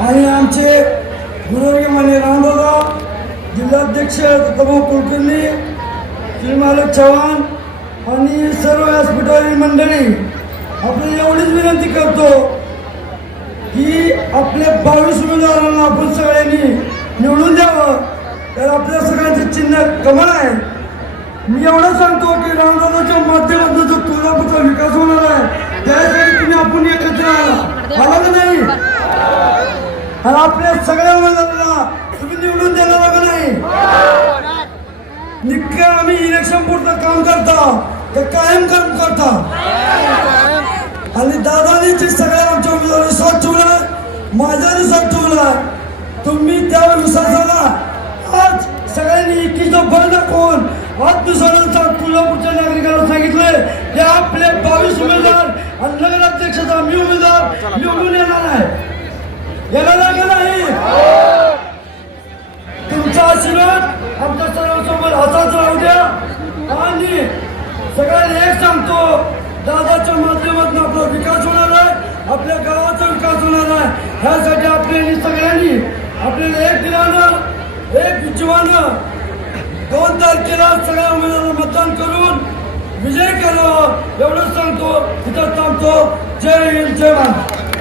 आणि आमचे गुरुवर्ग मान्य रामदादा जिल्हाध्यक्ष दत्तभाऊ कुलकर्णी श्रीमालक चव्हाण आणि सर्व व्यासपीठावरील मंडळी आपण एवढीच विनंती करतो की आपल्या बावीस उमेदवारांना आपण सगळ्यांनी निवडून द्यावं. तर आपल्या सगळ्यांचं चिन्ह कमळ आहे. मी एवढं सांगतो की रामदादाच्या माध्यमातून जो कोल्हापूरचा विकास होणार आहे त्यासाठी तुम्ही आपण एकत्र आला. आला नाही? आणि आपल्या सगळ्या उमेदवारांना तुम्ही निवडून देणार का नाही. निक्क आम्ही इलेक्शन पुरतं काम करता तर कायम काम करता. आणि दादानी सगळ्या आमच्या उमेदवार विश्वास ठेवला माझा विश्वास ठेवला तुम्ही त्या विश्वासाला आज सगळ्यांनी एकीचं बळ दाखवून आत्मसन्मानचा तुळजापूरच्या नागरिकांना सांगितलंय की आपले बावीस उमेदवार आणि नगराध्यक्षाचा मी उमेदवार निवडून येणार आहे. येणार आमच्या सर्वांसोबत हातात राहू द्या. आणि सगळ्यांना एक सांगतो दादाच्या माध्यमातून आपला विकास होणार आहे आपल्या गावाचा विकास होणार आहे. ह्यासाठी आपल्याला सगळ्यांनी आपल्याला एक दिलानं एक जीवानं दोन तारखेला सगळ्या उमेदवारांना मतदान करून विजय करावं एवढंच सांगतो तिथं थांबतो. जय हिंद जय महाराज